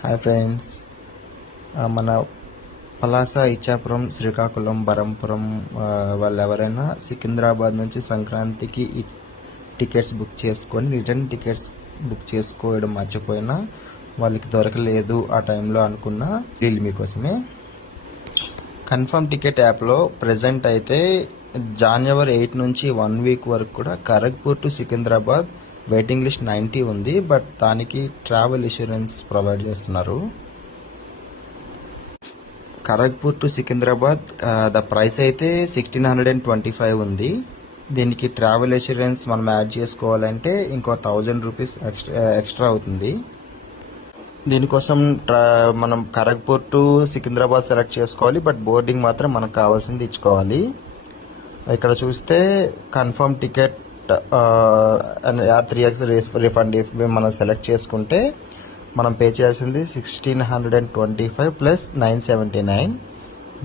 Hi friends, మన పలాస, ఇచ్చాపురం, శ్రీకాకుళం, బరంపురం వాళ్ళు ఎవరైనా సికింద్రాబాద్ నుంచి సంక్రాంతికి టికెట్స్ బుక్ చేసుకొని రిటర్న్ టికెట్స్ బుక్ చేసుకోవడం మర్చిపోయినా, వాళ్ళకి దొరకలేదు ఆ టైంలో అనుకున్న డీల్ మీకోసమే. కన్ఫర్మ్ టికెట్ యాప్లో ప్రజెంట్ అయితే January 8 నుంచి 1 వీక్ వరకు కూడా Kharagpur to Secunderabad waiting list 90 ఉంది. బట్ దానికి ట్రావెల్ ఇన్సూరెన్స్ ప్రొవైడ్ చేస్తున్నారు. Kharagpur to Secunderabad the price అయితే 1625 ఉంది. దీనికి ట్రావెల్ ఇన్సూరెన్స్ మనం యాడ్ చేసుకోవాలంటే ఇంకో 1000 రూపీస్ ఎక్స్ట్రా అవుతుంది. దీనికోసం మనం ఖరగ్పూర్ టు సికింద్రాబాద్ సెలెక్ట్ చేసుకోవాలి. బట్ బోర్డింగ్ మాత్రం మనకు కావాల్సింది ఇచ్చుకోవాలి. ఇక్కడ చూస్తే కన్ఫర్మ్ టికెట్ 3x రిఫండ్ మనం సెలెక్ట్ చేసుకుంటే మనం పే చేయాల్సింది 1625 ప్లస్ 979.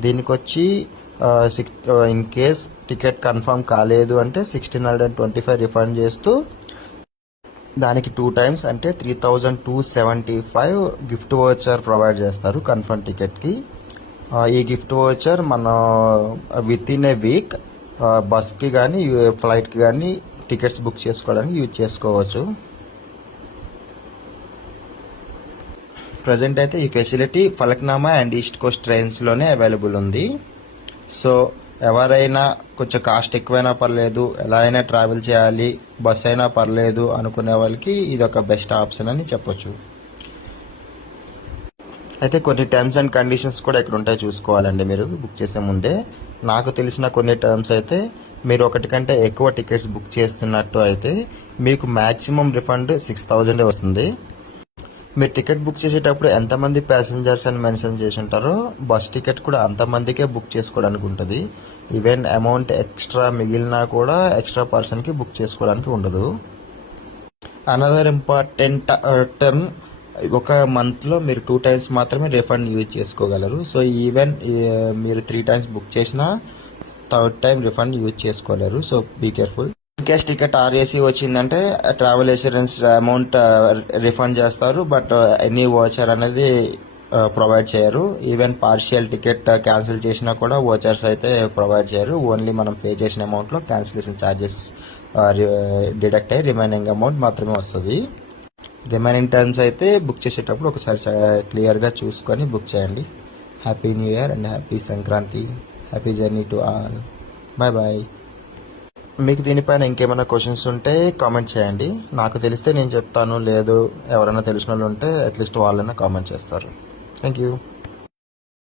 దీనికి వచ్చి ఇన్ కేస్ టికెట్ కన్ఫర్మ్ కాలేదు అంటే 1625 రిఫండ్ చేస్తూ దానికి 2 times అంటే 3275 గిఫ్ట్ వోచర్ ప్రొవైడ్ చేస్తారు కన్ఫర్మ్ టికెట్కి. ఈ గిఫ్ట్ వోచర్ మనం విత్ ఇన్ ఏ వీక్ బస్కి కానీ ఫ్లైట్కి కానీ టికెట్స్ బుక్ చేసుకోవడానికి యూజ్ చేసుకోవచ్చు. ప్రజెంట్ అయితే ఈ facility Falaknuma and East Coast ట్రైన్స్లోనే అవైలబుల్ ఉంది. సో ఎవరైనా కొంచెం కాస్ట్ ఎక్కువైనా పర్లేదు, ఎలా అయినా ట్రావెల్ చేయాలి, బస్ అయినా పర్లేదు అనుకునే వాళ్ళకి ఇది ఒక బెస్ట్ ఆప్షన్ అని చెప్పొచ్చు. అయితే కొన్ని టర్మ్స్ అండ్ కండిషన్స్ కూడా ఇక్కడ ఉంటాయి, చూసుకోవాలండి మీరు బుక్ చేసే ముందే. నాకు తెలిసిన కొన్ని టర్మ్స్ అయితే మీరు ఒకటి కంటే ఎక్కువ టికెట్స్ బుక్ చేస్తున్నట్టు అయితే మీకు మ్యాక్సిమం రిఫండ్ 6000 వస్తుంది. మీరు టికెట్ బుక్ చేసేటప్పుడు ఎంతమంది ప్యాసింజర్స్ అని మెన్షన్ చేసి ఉంటారో బస్ టికెట్ కూడా అంతమందికే బుక్ చేసుకోవడానికి ఉంటుంది. ఈవెన్ అమౌంట్ ఎక్స్ట్రా మిగిలినా కూడా ఎక్స్ట్రా పర్సన్కి బుక్ చేసుకోవడానికి ఉండదు. అనదర్ ఇంపార్టెంట్ టర్మ్, ఒక మంత్లో మీరు 2 times మాత్రమే రిఫండ్ యూజ్ చేసుకోగలరు. సో ఈవెన్ మీరు 3 times బుక్ చేసినా 3rd time రిఫండ్ యూజ్ చేసుకోలేరు. So be careful. In case ticket RAC వచ్చిందంటే ట్రావెల్ ఇన్సూరెన్స్ అమౌంట్ రిఫండ్ చేస్తారు. బట్ ఎనీ వాచర్ అనేది ప్రొవైడ్ చేయరు. ఈవెన్ పార్షియల్ టికెట్ క్యాన్సిల్ చేసినా కూడా వాచర్స్ అయితే ప్రొవైడ్ చేయరు. ఓన్లీ మనం పే చేసిన అమౌంట్లో క్యాన్సిలేషన్ ఛార్జెస్ డిడక్ట్ అయ్యి రిమైనింగ్ అమౌంట్ మాత్రమే వస్తుంది. రిమైనింగ్ టర్మ్స్ అయితే బుక్ చేసేటప్పుడు ఒకసారి క్లియర్గా చూసుకొని బుక్ చేయండి. Happy new year and happy Sankranti. Happy journey to all. Bye bye. మీకు దీనిపైన ఇంకేమైనా క్వశ్చన్స్ ఉంటే కామెంట్ చేయండి. నాకు తెలిస్తే నేను చెప్తాను, లేదు ఎవరైనా తెలిసిన వాళ్ళు ఉంటే అట్లీస్ట్ వాళ్ళైనా కామెంట్ చేస్తారు. Thank you.